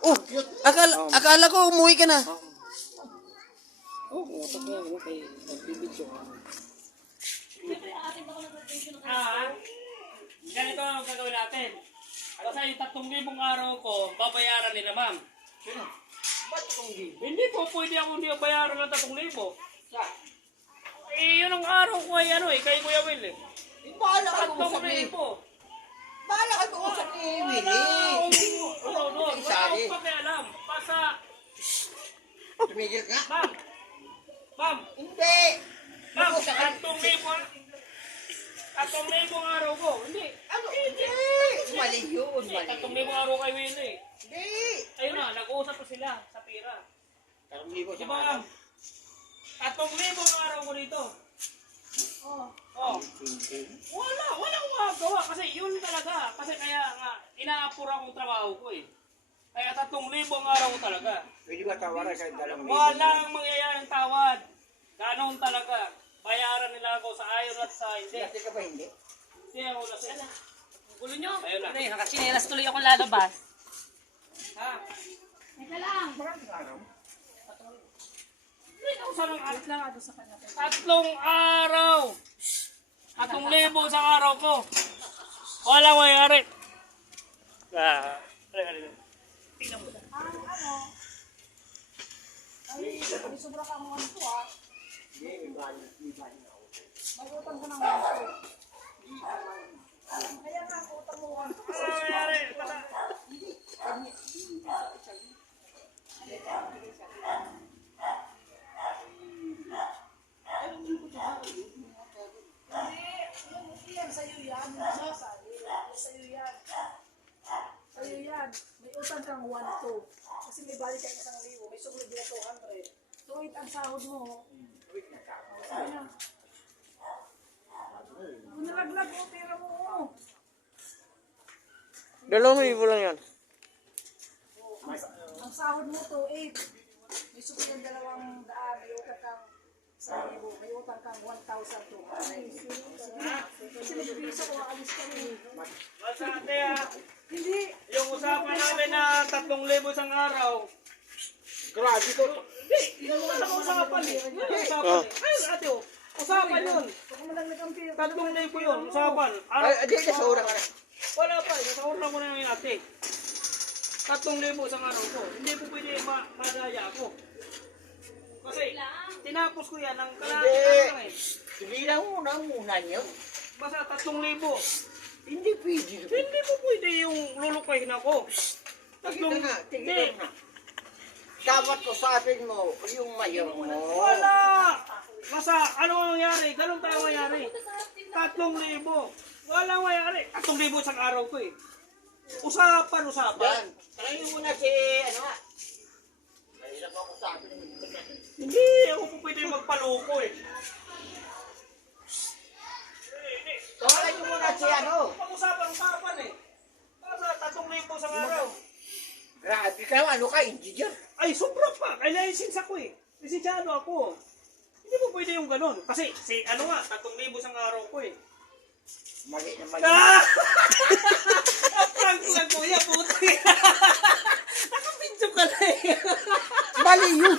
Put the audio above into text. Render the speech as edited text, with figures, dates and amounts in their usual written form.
Oh, akala ko umuwi ka na. Oo, utak mo yun kay nagbibidyo ka. Ganito ang gagawin natin. Kasi yung 3,000 araw ko, babayaran nila, ma'am. Ba't itong di? Hindi po pwede ako hindi bayaran ng 3,000. Eh, yun ang araw ko ay ano eh, kay Kuya Will eh. Bahala ka kung sa 3,000. Bahala ka kung sa Willie. Wala akong pakialam. Basta, Tumigil ka? ma'am, Hindi. ma'am, 3,000 araw ko. Hindi. Ano? Hindi. Mali yun. Mali. 3,000 araw kay Will eh. Hindi. Ayun na, nag-uusap pa sila sa pira. Karong libo Di sa ba, ma'am? 3,000 araw ko dito. Oh. Walang magawa kasi yun talaga. Kasi kaya nga, inaapura akong trabaho ko eh. Kaya 3,000 araw ko talaga. Pwede ba tawaran kahit 2,000? Walang mangyayaring tawad. Ganon talaga. Bayaran nila ako sa ayon at sa hindi. Kasi ka ba hindi? Hindi ako lasing. Gulo nyo? Ayun na. Ano yun, nakasinelas tuloy akong lalabas. Ha? Teka lang. Maraming araw. Saan ang alis lang ato sa kanya? 3 araw. 3,000 sa araw ko. Walang mayayari. Tingnan mo. Ay, sobra ka mga ito ah. Hindi, may bali na ako. May utang ka ng mga ito. Kaya nga, utang mo ka. Walang mayayari. Hindi, yan sa'yo yan. Sa'yo yan. Sa'yo yan. May utang kang 1,2. Kasi may balik kayo isang libo. May sumunod na 200. 2,800 ang sahod mo. Sabi na. Kung nalaglag mo, pera mo. 2,000 lang yan. Ang sahod mo, 2,800. May sumunod na 200. May utang kang 1,000. May utang kang 1,200. Kasi nag-visa ko, aalis ka rin. Basta ate ah. Hindi. Yung usapan namin na 3,000 isang araw. Grabe ko. Hindi, yun lang ang usapan eh. Yun ang usapan eh. Ayun ate oh. Usapan yun. Huwag mo naglag ang pera. 3,000 yun. Usapan. Ay, di na sa ura ka na. Wala pa eh. Nasa urna ko na yung ate. 3,000 isang araw ko. Hindi po pwede madaya ako. Kasi tinapos ko yan ng kalahati lang eh. Bilang muna niyo. Basta 3,000. Hindi pwede. Hindi po pwede yung lulukahin ako. Tigil na. Tigil na. Dapat usapin mo yung mayor mo. Wala! Basta ano ang nangyari? Ganun tayo nangyari. 3,000. Walang nangyari. 3,000 isang araw ko eh. Usapan. Yan. Try mo na si, ano nga. Mahirap ako usapin. Hindi ako po pwede magpaluko eh. Tawagin mo muna si, ano. Pag-usapan eh. Basta 3,000 isang araw. Grabe ka, ano ka, engineer. Ay, sobra pa. Kaya license ako eh. Lisensyado ako. Hindi mo pwede yung ganun. Kasi, ano nga, 3,000 isang araw ko eh. Mali na mali. Ah! Prank ko lang kuya, puti. Nakapinso ka na eh. Mali yun.